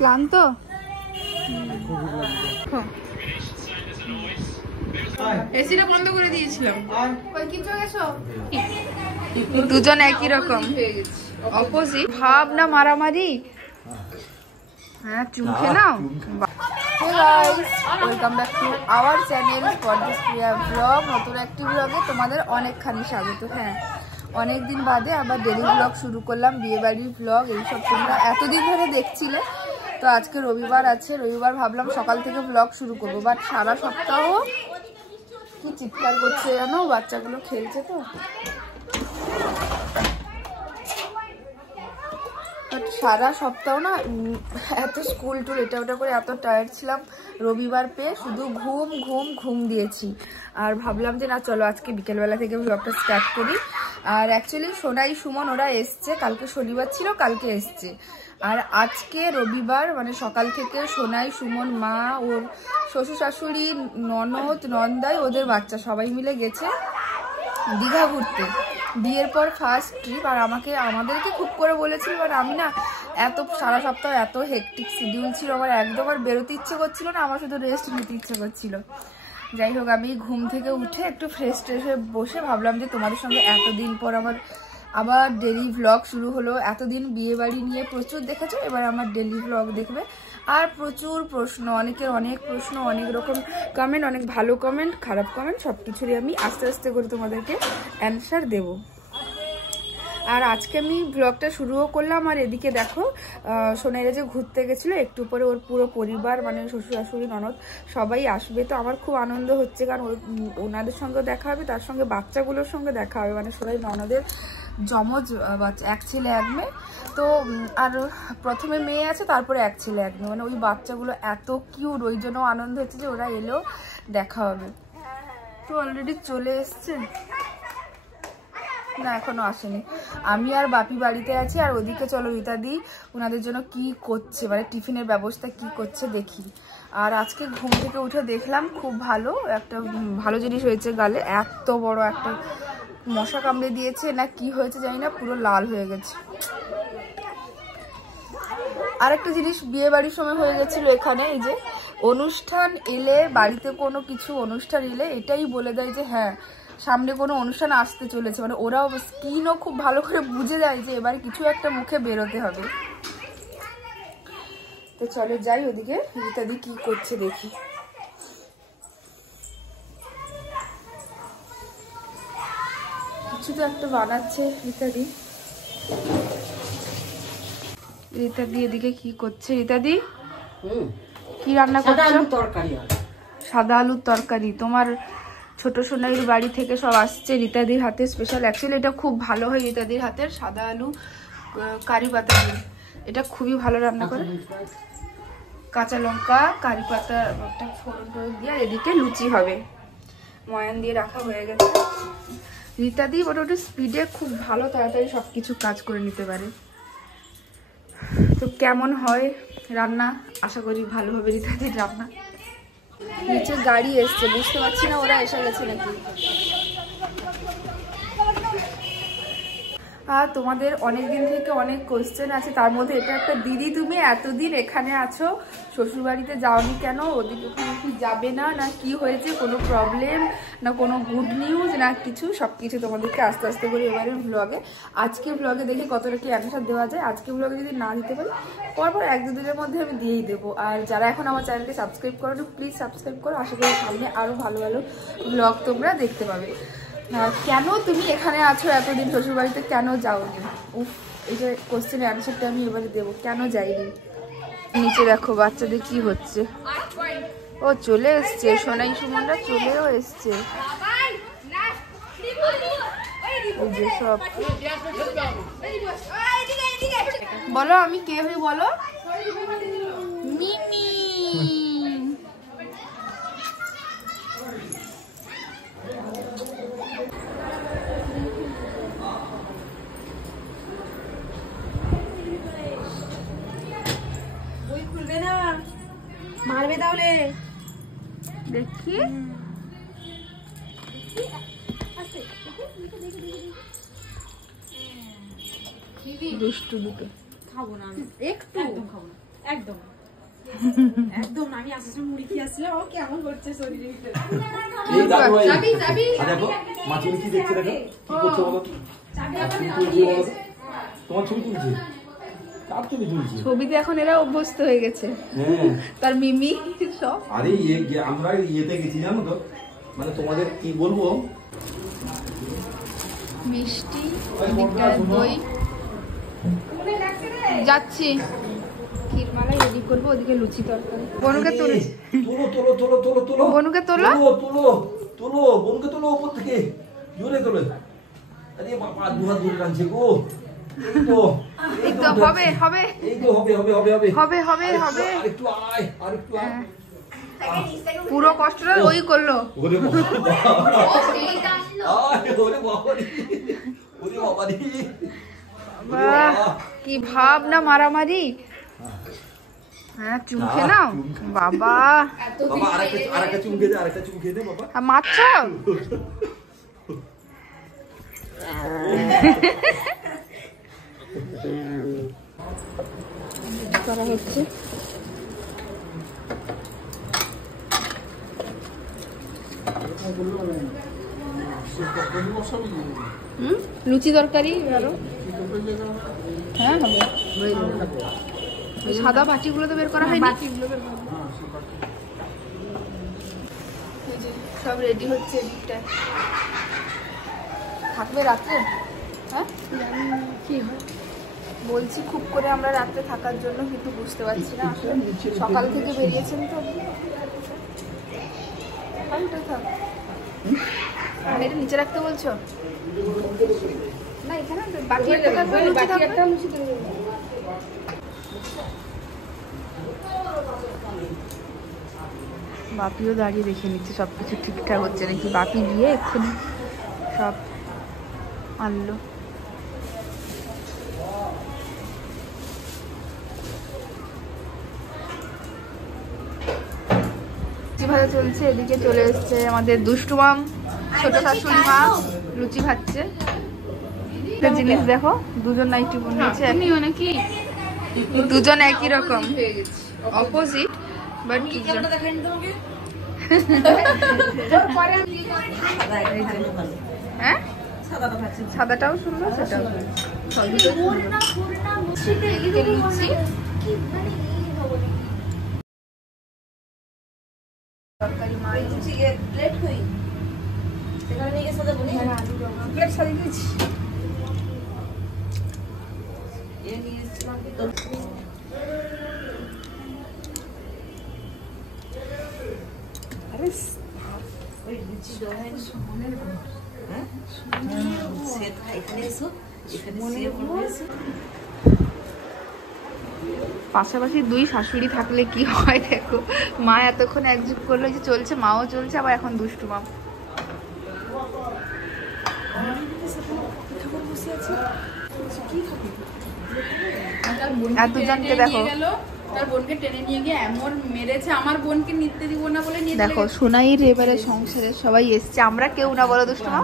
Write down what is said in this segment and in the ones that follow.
ক্লান্ত এসিটা বন্ধ করে দিয়েছিলাম। দুজন একই রকম অপোজিট ভাব না মারামারি। হ্যাঁ চুমকে নাও। Welcome back to our channel Padmapriya blog. নতুন একটি ব্লগে তোমাদের অনেকখানি স্বাগত। হ্যাঁ অনেকদিন বাদে আবার ডেলি ব্লগ শুরু করলাম, বিয়েবাড়ির ব্লগ এইসব তোমরা এতদিন ধরে দেখছিলে। তো আজকে রবিবার আছে, রবিবার ভাবলাম সকাল থেকে ব্লগ শুরু করবো, বাট সারা সপ্তাহ কি চিৎকার করছে জানো, বাচ্চাগুলো খেলছে তো। সারা সপ্তাহ না এত স্কুল টুল এটা ওটা করে এত টায়ার্ড ছিলাম, রবিবার পেয়ে শুধু ঘুম ঘুম ঘুম দিয়েছি। আর ভাবলাম যে না চলো আজকে বিকেলবেলা থেকে ব্লগটা স্টার্ট করি। আর অ্যাকচুয়ালি সোনাই সুমন ওরা এসছে, কালকে শনিবার ছিল কালকে এসছে। আর আজকে রবিবার মানে সকাল থেকে সোনাই সুমন মা ওর শ্বশুর শাশুড়ি ননদ নন্দাই ওদের বাচ্চা সবাই মিলে গেছে দীঘা ঘুরতে। বিয়ের পর ফার্স্ট ট্রিপ। আর আমাদেরকে খুব করে বলেছিল, মানে আমি না এত সারা সপ্তাহ এত হেকটিক শিডিউল ছিল, আমার একদম আর বেরোতে ইচ্ছে করছিল না, আমার শুধু রেস্ট নিতে ইচ্ছে করছিল। যাই হোক আমি ঘুম থেকে উঠে একটু ফ্রেশ ট্রেশ হয়ে বসে ভাবলাম যে তোমাদের সঙ্গে এতদিন পর আবার ডেলি ভ্লগ শুরু হলো। এতদিন বিয়ে বাড়ি নিয়ে প্রচুর দেখেছো, এবার আমার ডেলি ভ্লগ দেখবে। আর প্রচুর প্রশ্ন, অনেকের অনেক প্রশ্ন, অনেক রকম কমেন্ট, অনেক ভালো কমেন্ট খারাপ কমেন্ট, সব কিছুরই আমি আস্তে আস্তে করে তোমাদেরকে অ্যান্সার দেব। আর আজকে আমি ব্লগটা শুরুও করলাম। আর এদিকে দেখো সোনাইরা যে ঘুরতে গেছিলো, একটু পরে ওর পুরো পরিবার মানে শ্বশুর শাশুড়ি ননদ সবাই আসবে। তো আমার খুব আনন্দ হচ্ছে, কারণ ওনাদের সঙ্গে দেখা হবে, তার সঙ্গে বাচ্চাগুলোর সঙ্গে দেখা হবে। মানে সোনাই ননদের যমজ বাচ্চা, এক ছেলে এক মেয়ে। তো আর প্রথমে মেয়ে আছে, তারপরে এক ছেলে এক মেয়ে, মানে ওই বাচ্চাগুলো এত কিউট, ওই জন্য আনন্দ হচ্ছে যে ওরা এলেও দেখা হবে। তো অলরেডি চলে এসছে না, এখনো আসেনি। আমি আর বাপি বাড়িতে আছি। আর ওদিকে চলো রীতাদি ওনাদের জন্য কি করছে, মানে টিফিনের ব্যবস্থা কি করছে দেখি। আর আজকে ঘুম থেকে উঠে দেখলাম খুব একটা ভালো জিনিস হয়েছে গালে। এত বড় একটা মশা কামড়ে দিয়েছে না কি হয়েছে জানি না, পুরো লাল হয়ে গেছে। আর একটা জিনিস বিয়ে বাড়ির সময় হয়ে গেছিল এখানে, এই যে অনুষ্ঠান এলে, বাড়িতে কোনো কিছু অনুষ্ঠান এলে এটাই বলে দেয় যে হ্যাঁ সামনে কোনো অনুষ্ঠান আসতে চলেছে। মানে ওরাও স্কিনও খুব ভালো করে বুঝে যায় যে এবার কিছু একটা মুখে বেরোতে হবে। তো চলো যাই ওদিকে রীতাদি কি করছে দেখি। কিছু তো একটা বানাচ্ছে রীতাদি। রীতাদি এদিকে কি করছে? রীতাদি কি রান্না করছো? সাদা আলুর তরকারি। তোমার ছোট সোনাইয়ের বাড়ি থেকে সব আসছে, রীতাদির হাতে স্পেশাল। অ্যাকচুয়ালি এটা খুব ভালো হয় রীতাদির হাতের, সাদা আলু কারি পাতা দিয়ে। এটা খুবই ভালো রান্না করে, কাঁচা লঙ্কা কারি পাতা একটা ফোড়ন টোড়ন দিয়ে। আর এদিকে লুচি হবে, ময়ান দিয়ে রাখা হয়ে গেছে। রীতাদি মোটামুটি স্পিডে খুব ভালো, তাড়াতাড়ি সব কিছু কাজ করে নিতে পারে। তো কেমন হয় রান্না, আশা করি ভালো হবে রীতাদির রান্না। নিচে গাড়ি এসছে, বুঝতে পারছি না ওরা এসে গেছে নাকি। আর তোমাদের অনেক দিন থেকে অনেক কোয়েশ্চেন আছে, তার মধ্যে এটা একটা, দিদি তুমি এতদিন এখানে আছো শ্বশুরবাড়িতে যাওনি কেন, ওদিকে ওখানে কি যাবে না, না কি হয়েছে, কোনো প্রবলেম না কোনো গুড নিউজ না কিছু, সব কিছু তোমাদেরকে আস্তে আস্তে করে এবারের ব্লগে, আজকে ব্লগে দেখে কতটা কি অ্যান্সার দেওয়া যায়। আজকে ব্লগে যদি না দিতে পারি পরপর এক দু দিনের মধ্যে আমি দিয়েই দেবো। আর যারা এখন আমার চ্যানেলটি সাবস্ক্রাইব করো প্লিজ সাবস্ক্রাইব করো, আশা করি সামনে আরও ভালো ভালো ব্লগ তোমরা দেখতে পাবে। কেন তুমি এখানে আছো এতদিন শ্বশুরবাড়িতে, কেন যাওনি? এই যে কোশ্চেনের অ্যান্সারটা আমি এবারে দেবো, কেন যাইনি। নিচে দেখো বাচ্চাদের কি হচ্ছে। ও চলে এসছে, সোনাই সুমনরা চলেও এসছে। এই যে সব বলো, আমি কে হই বলো? মিমি। মারবে তাহলে দেখি। কি দুষ্টু দুটো খাবো না আমি, একটু একদম খাবো না, একদম একদম না। আমি আসার সময় মুড়ি খেয়ে আসলাম, ও কেমন করছে শরীরে। এই দাদু ভাই যাবি যাবি দেখো মা তুমি কি দেখছে, দেখো কি করছো বলো, তোমার ছবি তুলছে, কার ছবি তুলছে? ছবিতে এখন এরা অভ্যস্ত হয়ে গেছে। হ্যাঁ তার মিমি সব। আরে আমরা ইয়েতে গেছি জানো তো, মানে তোমাদের কি বলবো, মিষ্টি, দই যাচ্ছি, ক্ষীরমালা রেডি করবো, ওদিকে লুচি তরকারি। বনুকে তোলো তোলো তোলো তোলো তোলো বনুকে তোলো তোলো তোলো বনুকে তোলো উপর থেকে জোরে তোলো। আরে বাবা দু হাত ধরে টানছে গো, এই তো হবে হবে এই তো হবে হবে হবে হবে হবে হবে হবে। আরেকটু আয় আরেকটু আয়। পুরো কষ্টটা ওই করলো। ওরে বাবা আয় ওরে বাবা রে, ওরে বাবা রে, বাহ কি ভাব না মারামারি। হ্যাঁ চুমকে নাও বাবা। বাবা আরেকটা চুমকে দে, আরেকটা চুমকে দে বাবা। মারছো করা হচ্ছে। লুচি তরকারি আরো হ্যাঁ হবে। সাদা বাটিগুলো তো বের করা হয়নি, সব রেডি হচ্ছে। এদিকটায় থাকবে রাত্রে, হ্যাঁ কি হয় বলছি খুব করে আমরা রাত্রে থাকার জন্য, কিন্তু বুঝতে পারছি না আসলে সকাল থেকে বেরিয়েছেন তো। এটা নিচে রাখতে বলছো না, এখানে বাকি একটা থাকবে, বাকি একটা লুচি দেবো। বাপিও দাঁড়িয়ে দেখে নিচ্ছে সবকিছু ঠিকঠাক হচ্ছে নাকি। বাপি গিয়ে এক্ষুনি সব আনলো। ভাজা চলছে, এদিকে চলে এসছে আমাদের দুষ্টু মাম, ছোট শাশুড়ি মা লুচি ভাজছে। একটা জিনিস দেখো, দুজন নাইটি বানিয়েছে, নাকি দুজন একই রকম অপোজিট, বাট হ্যাঁ সাদাটাও সুন্দর, সেটাও লুচি। তরকারি মাছ প্লেট কই সেখানে নিয়ে গেছে বলি প্লেট সাজিয়ে দিয়েছি। এ নিয়ে এসেছিলাম কি তো আরে ওই লুচি দোহাই মনের হ্যাঁ সেট এখানে এসো, এখানে সেট করবে। পাশাপাশি দুই শাশুড়ি থাকলে কি হয় দেখো, মা এতক্ষণ একযুগ করলো যে চলছে, মাও চলছে, আবার এখন দুষ্টু মা। দুজনকে দেখো, তার বোনকে টেনে নিয়ে গিয়ে এমন মেরেছে, আমার বোনকে নিতে দিব না বলে নিয়ে দেখো। সোনাইর এবারে সংসারে সবাই এসছে, আমরা কেউ না, বলো দুষ্টু মা,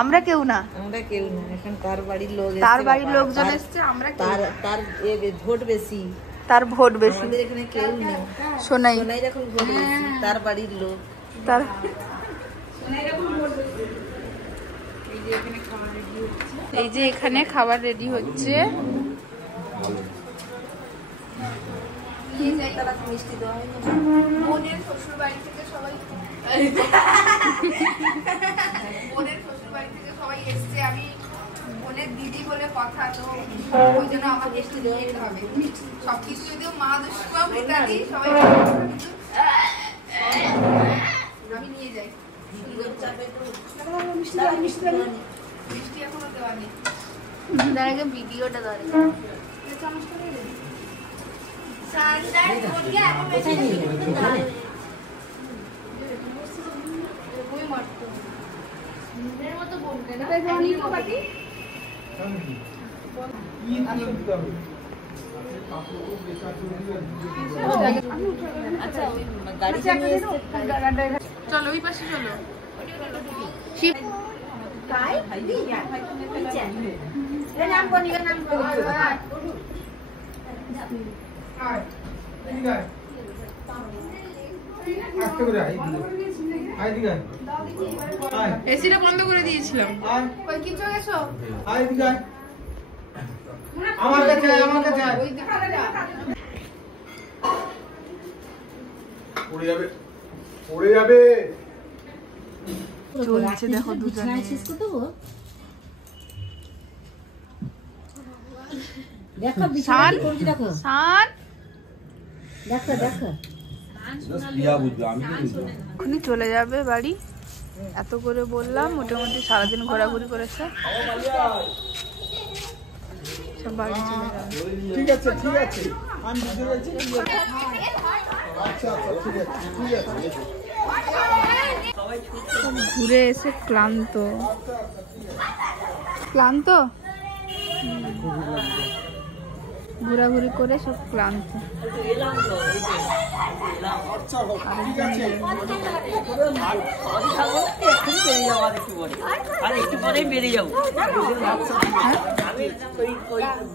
আমরা কেউ না, আমরা কেউ না। এখন তার বাড়ির লোক, তার বাড়ির লোকজন এসছে, আমরা তার ভোট বেশি, তার ভোট বেশি। আমাদের এখানে কেউ নেই। সোনাই এখন ভোট বেশি, তার বাড়ির লোক, তার এই যে এখানে খাবার রেডি হচ্ছে। মিষ্টি দেওয়া হয় না। বোনের শ্বশুর বাড়ি থেকে সবাই বোনের শ্বশুর বাড়ি থেকে সবাই এসছে। আমি বোনের দিদি বলে কথা, তো ওই জন্য আমাকে একটু দিয়ে যেতে হবে সবকিছু। যদিও মা দুষ্টু ইত্যাদি সবাই আমি নিয়ে যাই। মিষ্টি এখনো দেওয়া নেই, তার আগে ভিডিওটা ধরে চলো ওই পাশে চলো। এসিটা বন্ধ করে দিয়েছিলাম। আমার কাছে পড়ে যাবে চলছে দেখো দুজনে। দেখো বিছানা করছি দেখো সান দেখো দেখো প্রিয়া বুঝবে, আমি কি বুঝবো? এখনই চলে যাবে বাড়ি, এত করে বললাম। মোটামুটি সারাদিন ঘোরাঘুরি করেছে, সব বাড়ি চলে যাবে। ঠিক আছে আমি বুঝে গেছি। আচ্ছা ঠিক আছে সব ঘুরে এসে ক্লান্ত ঘোরাঘুরি করে সব ক্লান্ত।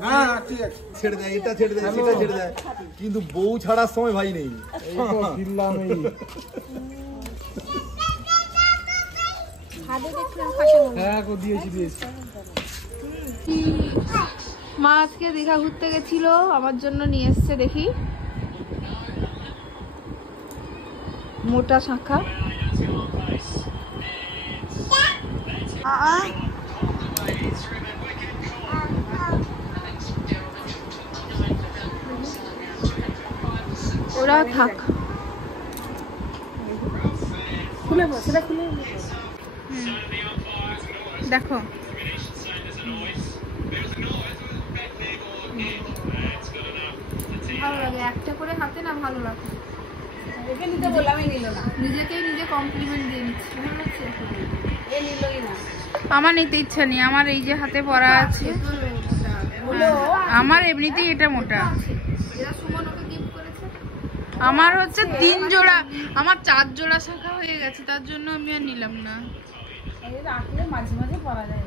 হ্যাঁ ঠিক আছে, ছেড়ে দেয়, এটা ছেড়ে দেয়, সেটা ছেড়ে দেয়, কিন্তু বউ ছাড়ার সময় ভাই নেই। মা আজকে দীঘা ঘুরতে গেছিল, আমার জন্য নিয়ে এসছে দেখি মোটা শাঁখা। ওরা থাক, দেখো ভালো লাগে একটা করে হাতে না, ভালো লাগে। নিজেকেই নিজে কমপ্লিমেন্ট দিয়ে নিচ্ছি, ভালো লাগছে। আমার নিতে ইচ্ছা নেই, আমার এই যে হাতে পরা আছে, আমার এমনিতেই এটা মোটা। আমার হচ্ছে 3 জোড়া, আমার 4 জোড়া শাখা হয়ে গেছে, তার জন্য আমি আর নিলাম না। রাখলে মাঝে মাঝে পরা যায়।